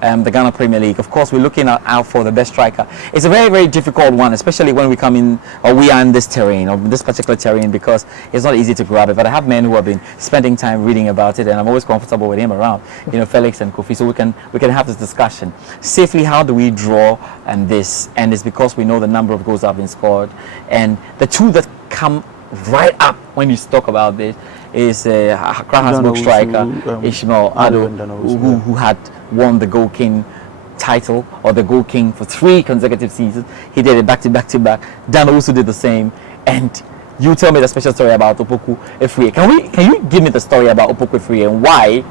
the Ghana Premier League. Of course, we're looking out for the best striker. It's a very, very difficult one, especially when we come in, or we are in this terrain, or this particular terrain, because it's not easy to grab it. But I have men who have been spending time reading about it, and I'm always comfortable with him around, Felix and Kofi, so we can have this discussion safely. How do we draw this? And it's because we know the number of goals that have been scored, and the two that come right up when you talk about this is Accra Hasbrook striker Ishmael Addo, who had won the Goal King title, or the Goal King, for 3 consecutive seasons. He did it back to back to back. Dan Owusu did the same. And you tell me the special story about Opoku Efrie. Can you give me the story about Opoku Efrie and why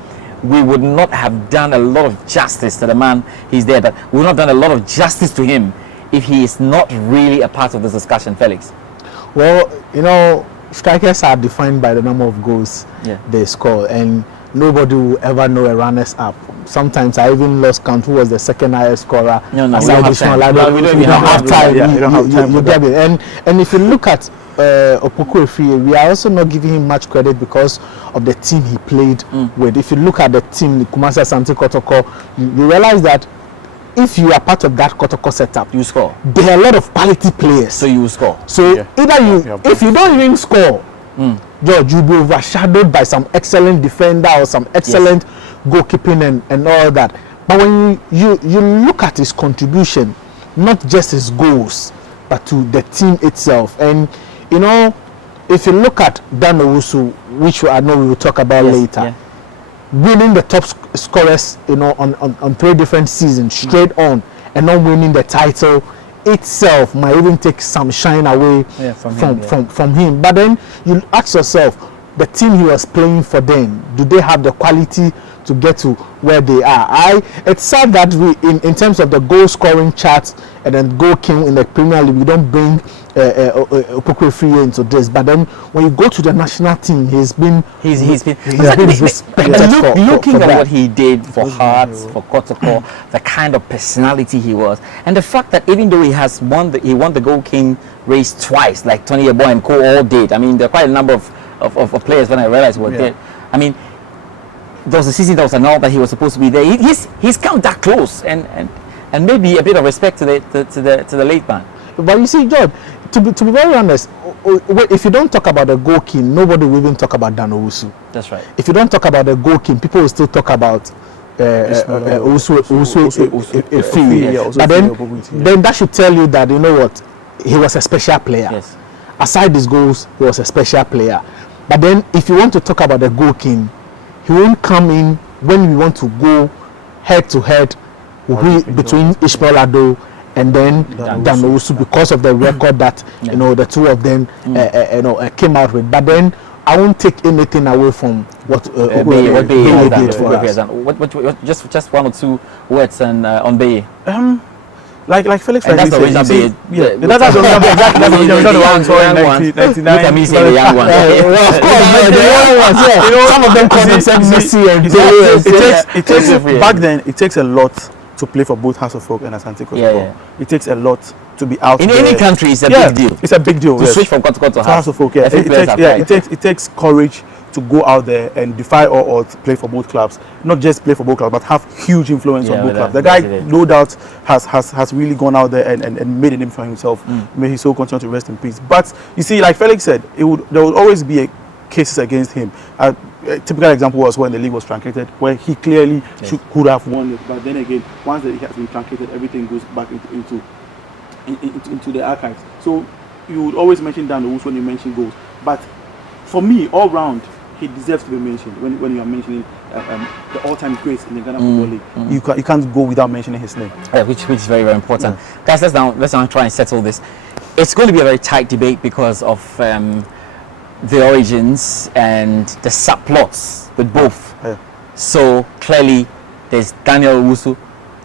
we would not have done a lot of justice to the man? He's there, but we would not have done a lot of justice to him if he is not really a part of this discussion, Felix. Well, strikers are defined by the number of goals they score, and nobody will ever know a runner's up. Sometimes I even lost count who was the second highest scorer. We don't have time. And if you look at Opoku Efrie, we are also not giving him much credit because of the team he played with. If you look at the team, the Kumasi Asante Kotoko, you realize that if you are part of that Kotoko setup, you score. There are a lot of quality players. So you will score. So either if you don't even score, George, you'll be overshadowed by some excellent defender or some excellent goalkeeping and all that. But when you look at his contribution, not just his goals, but to the team itself. And if you look at Dan Owusu, which I know we will talk about later, winning the top scorers, on 3 different seasons straight on, and not winning the title itself might even take some shine away from him. But then you ask yourself, the team he was playing for then, do they have the quality to get to where they are? It's sad that we, in terms of the goal scoring charts and then Goal King in the Premier League, we don't bring Opoku Efrie into this. But then when you go to the national team, he's been respected looking at what he did for Hearts, for Kotoko, the kind of personality he was, and the fact that even though he won the Goal King race twice, like Tony Yeboah and Co all did. I mean, there are quite a number of players when I realized what did. I mean, there was a season that was annulled that he was supposed to be there. He's come that close, and maybe a bit of respect to the late man. But you see, George, to be very honest, if you don't talk about the Goal King, nobody will even talk about Dan Owusu. That's right. If you don't talk about the Goal King, people will still talk about Owusu. But then that should tell you that, he was a special player. Yes. Aside his goals, he was a special player. But then if you want to talk about the Goal King, he won't come in when we want to go head to head between Ishmael Addo and then Dan Owusu, because of the record that the two of them came out with. But then I won't take anything away from what Beye did for us. Just 1 or 2 words on Beye. Like Felix, and that's the reason that's the reason. That's the one. 1999. Look at me saying the young ones. Well, of course, the young ones. Some of them call themselves Messi and it takes back then. It takes a lot to play for both House of Folk and Asante Kotoko. It takes a lot to be out in there. Any country. It's a big deal. It's a big deal to switch from Kotoko to House of Folk. It takes courage to go out there and defy all odds, play for both clubs. Not just play for both clubs, but have huge influence on both clubs. The guy, no doubt, has really gone out there and made a name for himself. May his soul continue to rest in peace. But you see, like Felix said, there would always be cases against him. A typical example was when the league was truncated, where he clearly could have won it. But then again, once it has been truncated, everything goes back into the archives. So you would always mention Dan Owusu when you mention goals. But for me, all round, he deserves to be mentioned when you are mentioning the all-time greats in the Ghana Football League. You can't go without mentioning his name. Which is very, very important. Guys, let's now try and settle this. It's going to be a very tight debate because of the origins and the subplots with both. So clearly, there's Daniel Owusu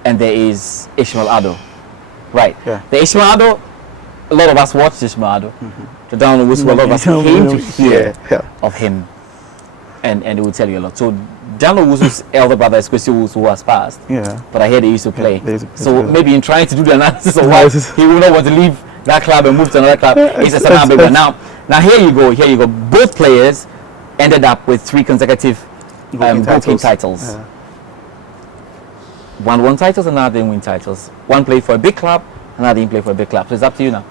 and there is Ishmael Addo. Right. The Ishmael Addo, a lot of us watched Ishmael Addo. The Daniel Owusu, a lot of us came to hear of him. And it will tell you a lot. So Daniel Owusu's elder brother is Kwesi Owusu, who has passed. But I hear they used to play. So maybe in trying to do the analysis of why he will not want to leave that club and move to another club, it's a big one. Now here you go. Both players ended up with 3 consecutive Goal King titles. One won titles, another didn't win titles. One played for a big club, another didn't play for a big club. So it's up to you now.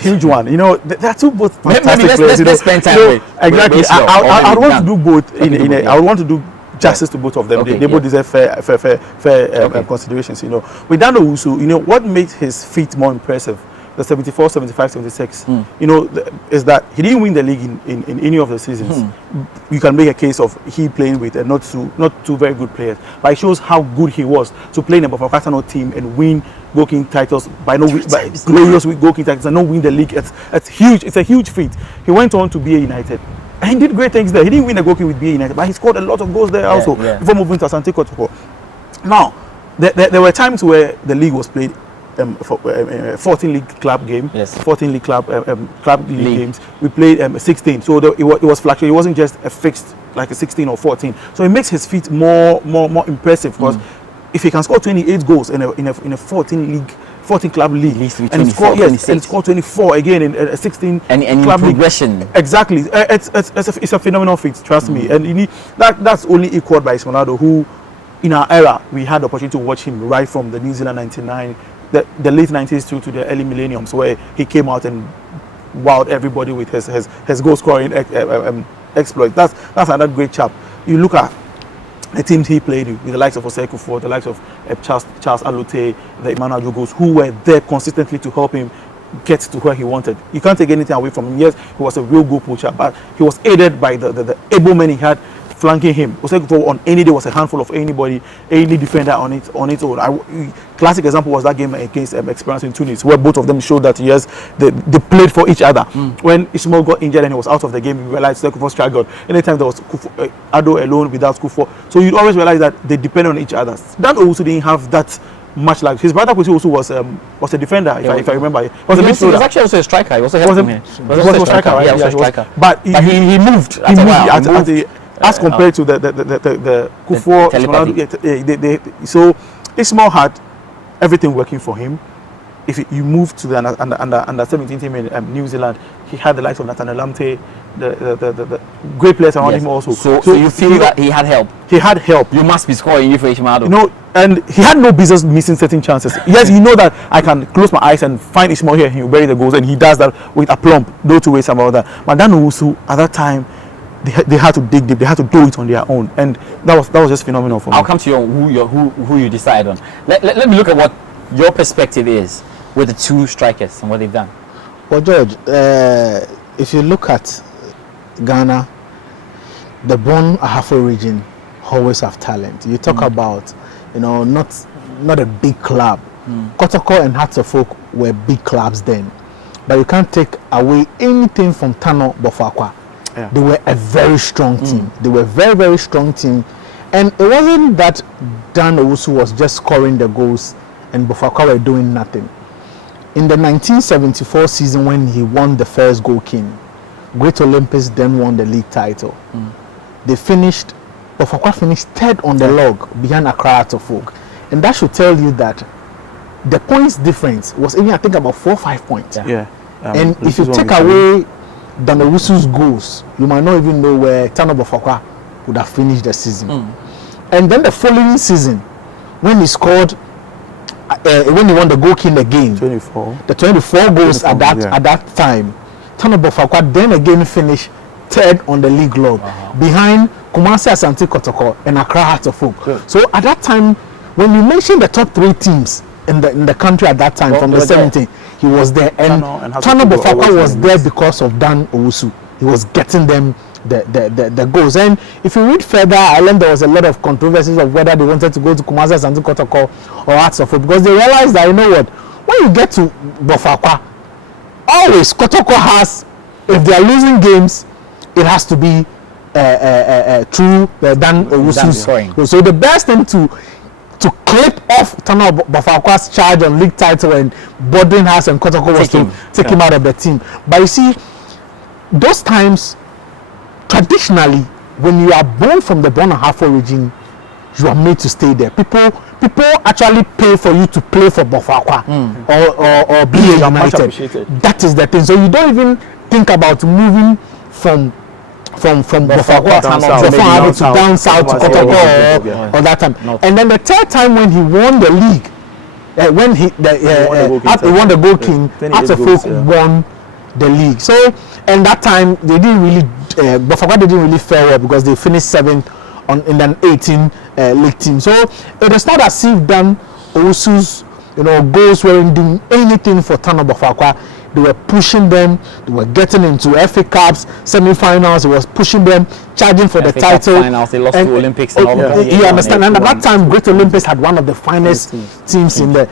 Huge one. You know, they're two both fantastic Maybe players. let's spend time with exactly. I would want to do both. I would want to do justice to both of them. Okay, they both deserve fair considerations. You know, with Dan Owusu, you know what makes his feat more impressive. The 74, 75, 76. You know, is that he didn't win the league in any of the seasons. You can make a case of he playing with not two very good players, but it shows how good he was to play in a Bofoakwa Tano team and win goalkeeping titles by glorious goalkeeping titles and not win the league. It's huge. It's a huge feat. He went on to BA United. And he did great things there. He didn't win a goalkeeping with BA United, but he scored a lot of goals there also before moving to Asante Kotoko. Now, there were times where the league was played 14 league club game, 14 league club league games. We played 16, so it was fluctuating. It wasn't just a fixed like a 16 or 14. So it makes his feat more impressive because if he can score 28 goals in a 14 club league and score 24 again in a 16 and club progression. League. Exactly, it's a phenomenal feat. Trust me, and that's only equaled by Ishmael Addo, who in our era we had the opportunity to watch him right from the New Zealand '99. The late 90s to the early millenniums, where he came out and wowed everybody with his goal scoring exploit. That's another great chap. You look at the teams he played with the likes of Osei Kufuor, the likes of Charles Alute, the Emmanuel Jogos, who were there consistently to help him get to where he wanted. You can't take anything away from him. Yes, he was a real goal poacher, but he was aided by the able men he had flanking him. Osei Kufuor on any day was a handful of anybody, any defender on its own. Classic example was that game against Experience in Tunis, where both of them showed that yes, they played for each other. When Ishmael got injured and he was out of the game, we realized Osei Kufuor struggled. Anytime there was Addo alone without Kufuor, so you'd always realize that they depend on each other. Dan Owusu didn't have that much. Like his brother Kwesi also was a defender, if I remember. He was actually also a striker. He also helped him. He was a striker, right? Yeah, he was a striker. But he moved. He moved as compared to the Kufuor. So Ishmael had everything working for him. If you move to the under 17 team in New Zealand, he had the likes of Nathaniel Lamte, the great players around him also. So you feel that he had help? He had help. You must be scoring for Ishmael Addo. You know, and he had no business missing certain chances. Yes, you know that I can close my eyes and find Ishmael here and he will bury the goals, and he does that with aplomb, no two ways about that. But Dan Owusu, at that time, they had to dig deep. They had to do it on their own, and that was just phenomenal for me. I'll come to you who you decide on. Let me look at what your perspective is with the two strikers and what they've done. Well, George, if you look at Ghana, the Born Ahafo region always have talent. You talk about, not a big club. Kotoko and Hearts of Oak were big clubs then, but you can't take away anything from Tano Bofoakwa. Yeah. They were a very strong team. They were a very, very strong team. And it wasn't that Dan Owusu was just scoring the goals and Bofoakwa were doing nothing. In the 1974 season, when he won the first Goal King, Great Olympics then won the league title. Bofoakwa finished third on the log behind Accra Hearts of Oak. And that should tell you that the points difference was even, I think, about 4 or 5 points. And if you take away Dan Owusu's goals, you might not even know where Tano Bofoakwa would have finished the season. And then the following season, when he scored, when he won the Goal King again, the 24 goals at that time, Tano Bofoakwa then again finished third on the league log, behind Kumasi Asante Kotoko and Accra Hearts of Oak. So at that time, when you mention the top 3 teams in the country at that time, from the 17, he was there, and Tano Bofoakwa was there because of Dan Owusu. He was getting them the goals. And if you read further, I learned there was a lot of controversies of whether they wanted to go to Kumasi Asante Kotoko or Hearts of Oak, because they realized that, you know what, when you get to Bofoakwa, always Kotoko has, if they are losing games, it has to be through Dan Owusu's. So the best thing to clip off Tano Bofoakwa's charge on league title and Bordering House and Kotoko was to take him out of the team. But you see, those times, traditionally, when you are born from the Born Ahafo region, you are made to stay there. People actually pay for you to play for Bofoakwa or BA United. That is the thing. So you don't even think about moving from Bofoakwa Tano to down south to Kotoko or that time. And then the third time when he won the league, when he won the goal king, Atafolk won the league. So and that time they didn't really Bofoakwa didn't really fare well because they finished 7th in an 18 league team. So it was not as if Dan Owusu's goals weren't doing anything for Tano Bofoakwa. They were pushing them. They were getting into FA Cups, semi-finals. They was pushing them, charging for the title. Finals, they lost to Olympics and all that. You understand? And at that time, Great Olympics had one of the finest teams in the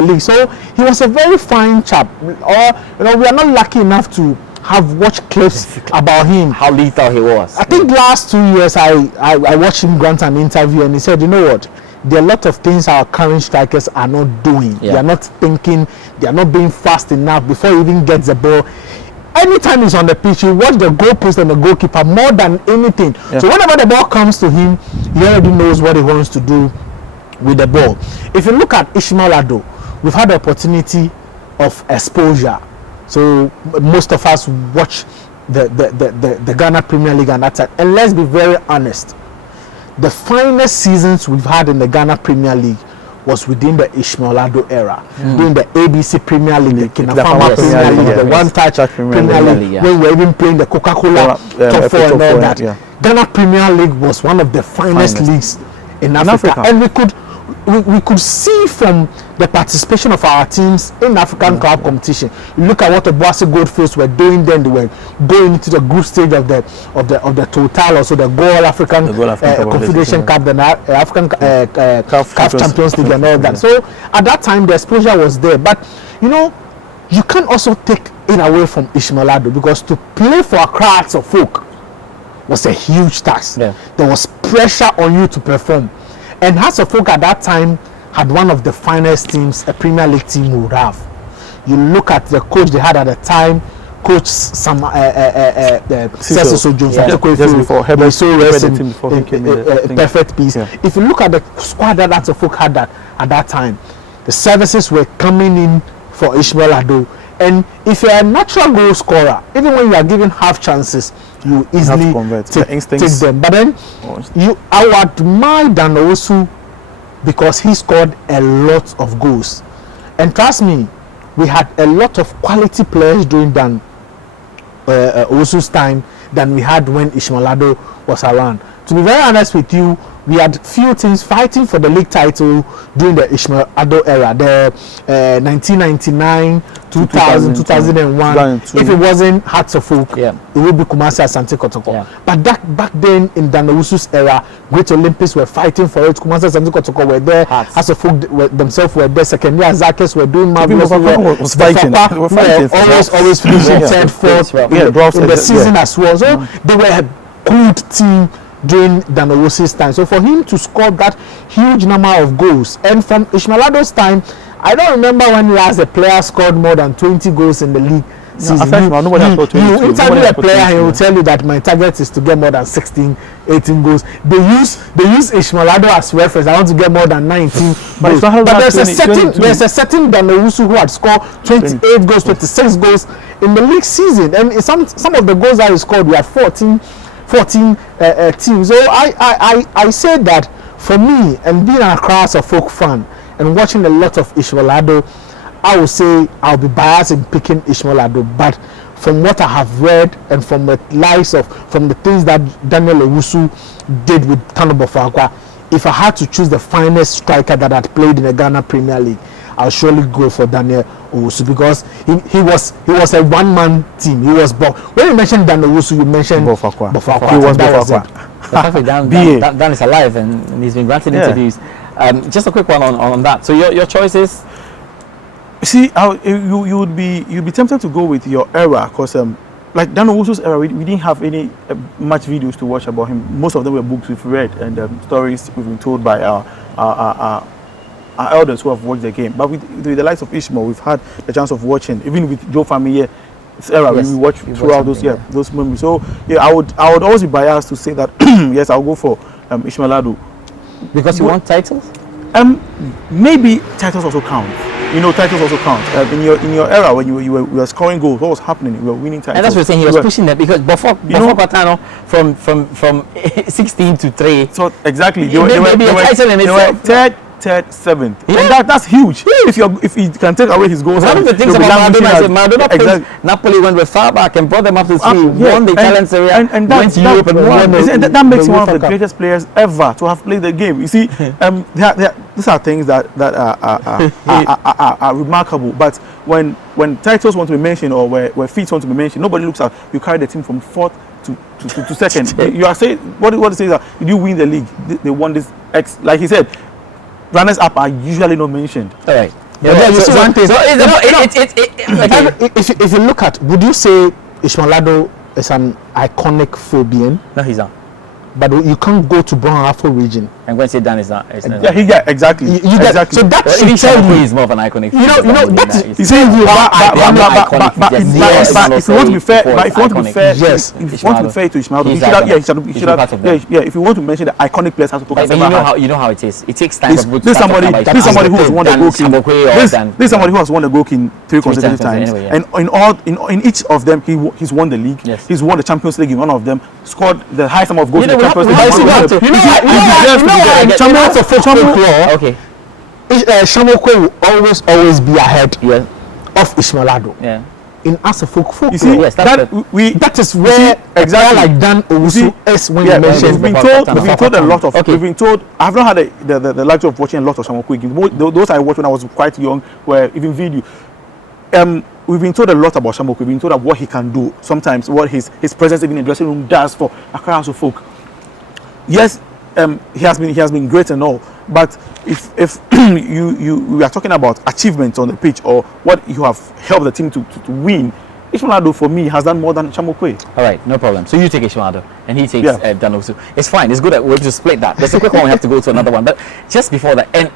league. So he was a very fine chap. We are not lucky enough to have watched clips about him. How lethal he was. I think last 2 years I watched him grant an interview and he said, you know what? There are a lot of things our current strikers are not doing. They are not thinking, they are not being fast enough before he even gets the ball. Anytime he's on the pitch, you watch the goalpost and the goalkeeper more than anything. So whenever the ball comes to him, he already knows what he wants to do with the ball. If you look at Ishmael Addo, we've had the opportunity of exposure. So most of us watch the Ghana Premier League and that time. And let's be very honest. The finest seasons we've had in the Ghana Premier League was within the Ishmael Addo era, during the ABC Premier League, the Kinafama Premier League, the One Touch Premier League, when we were even playing the Coca-Cola Top 4 and all that. Ghana Premier League was one of the finest leagues in Africa. And we could see from the participation of our teams in African club competition. You look at what the Boise Goldfields were doing then. They were going into the group stage of the Total, also the Goal African Confederation Cup, the African CAF Champions League and all that. So at that time the exposure was there, but you can't also take it away from Ishmael Addo, because to play for a crowd of folk was a huge task. There was pressure on you to perform. And Hearts of Oak at that time had one of the finest teams a Premier League team would have. You look at the coach they had at the time, Coach Cecil Jones, just before Herbert, perfect piece. If you look at the squad that Hearts of Oak had at that time, the services were coming in for Ishmael Addo. And if you're a natural goal scorer, even when you are given half chances, you easily take them. But then I would admire Dan Owusu because he scored a lot of goals. And trust me, we had a lot of quality players during Dan Owusu's time than we had when Ishmael Addo was around. To be very honest with you, we had few teams fighting for the league title during the Ishmael Addo era, the 1999, 2000, 2001. If it wasn't Hearts of Oak, it would be Kumasi Asante Kotoko. But back then in Dan Owusu's era, Great Olympics were fighting for it. Kumasi Asante Kotoko were there. Hearts of Oak themselves were there. Second year Zakes were doing marvelous. Was fighting. Always finishing third, fourth in the season as well. So they were a good team during Dan Owusu's time. So for him to score that huge number of goals, and from Ishmael Addo's time, I don't remember when last a player scored more than 20 goals in the league season. You interview a player and he will tell you that my target is to get more than 16, 18 goals. They use Ishmael Addo as reference. I want to get more than 19 goals. But there's a certain Dan Owusu who had scored 28 goals, 26 goals in the league season, and some of the goals that he scored were 14 teams. So I said that for me, and being a Hearts of Oak fan and watching a lot of Ishmael Addo, I would say I'll be biased in picking Ishmael Addo. But from what I have read and from the from the things that Daniel Owusu did with Tano Bofoakwa, if I had to choose the finest striker that had played in the Ghana Premier League, I'll surely go for Daniel Owusu, because he was a one-man team. He was when you mentioned Dan Owusu, you mentioned Bofoakwa. He was Bofoakwa. The fact that Dan is alive and he's been granted interviews. Just a quick one on that. So your choices. See, you'd be tempted to go with your era, because like Dan Owusu's era, we didn't have any much videos to watch about him. Most of them were books we've read and stories we've been told by our elders who have watched the game. But with the likes of Ishmael, we've had the chance of watching, even with Joe Famille era, when we watched throughout those memories. So I would always be biased to say that yes, I'll go for Ishmael Addo. Because you want titles? Maybe titles also count. you know, titles also count. In your era when you were scoring goals, what was happening? You were winning titles. And that's what I'm saying. He was pushing that because Bofoakwa Tano from 16 to 3. So exactly, they were third, seventh. Yeah. And that's huge. If he can take away his goals, one of the things about Maradona, Napoli went with far back and brought them up to 3, won the Italian Serie A, and went to Europe and won. That makes him one of the greatest players ever to have played the game. You see, these are things that are remarkable. But when titles want to be mentioned or where feats want to be mentioned, nobody looks at you carry the team from 4th to 2nd. You are saying what it says that did you win the league? They won this X, like he said. Runners up are usually not mentioned. All right. If you look at, would you say Ishmael Addo is an iconic Phobian? No, he's not. But you can't go to Brown Afro region. I'm going to say Dan is not. Yeah, exactly. Exactly. So that should tell you. He's more of an iconic. You know that is. You say you but if you want to be fair, yes. If you want to be fair to Ishmael, he should have. Yeah, if you want to mention the iconic players, has to talk about. You know how it is. It takes time. This somebody who has won the goal king. This somebody who has won the goal king 3 consecutive times, and in each of them he's won the league. He's won the Champions League in one of them. Scored the highest number of goals in the Champions League. Okay. Shamokwe will always be ahead of Ishmael Addo. Yeah. In as a folklore. You see, yes, that is where exactly like Dan Owusu is when you mentioned. We've been told a lot of. We've been told. I've not had the luxury of watching a lot of Shamokwe games. Those I watched when I was quite young were even video. We've been told a lot about Shamokwe. We've been told about what he can do. Sometimes what his presence even in the dressing room does for Accra House of Folk. Yes, he has been great and all. But if we are talking about achievements on the pitch or what you have helped the team to win, Ishmael Addo for me has done more than Shamokwe. All right, no problem. So you take Ishmael Addo and he takes Dan Owusu. It's fine. It's good that we're able to split that. There's a quick one. We have to go to another one. But just before that, and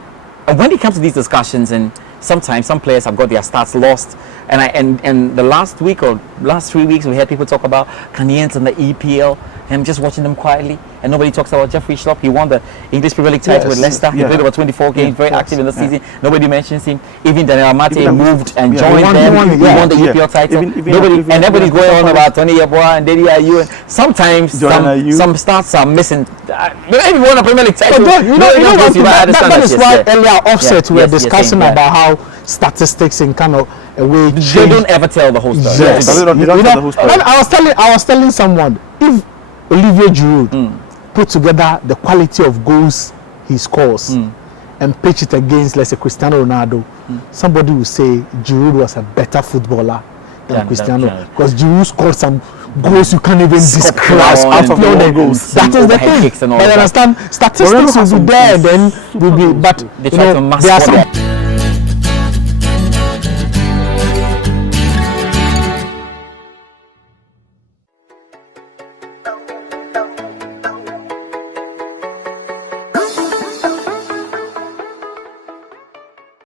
when it comes to these discussions, and sometimes some players have got their stats lost. And the last week or last 3 weeks, we had people talk about Ghanaians and the EPL. And I'm just watching them quietly, and nobody talks about Jeffrey Schlupp. He won the English Premier League title with Leicester. He played over 24 games, very active in the season. Nobody mentions him. Even Daniel Amate moved and joined them. He won the EPL title. And everybody's going on about Tony Yeboah and Dede Ayew. And sometimes some stats are missing. Maybe won a Premier League title. That is why earlier Offset we were discussing about how statistics in kind of a way they don't ever tell the whole story. Yes. They don't tell the whole story. I was telling someone, if Olivier Giroud put together the quality of goals he scores and pitch it against, let's say, Cristiano Ronaldo, somebody will say Giroud was a better footballer than Cristiano, because Giroud scored some goals you can't even describe out of the goals. That is the thing. But I understand statistics will be there, then will be, but there are some.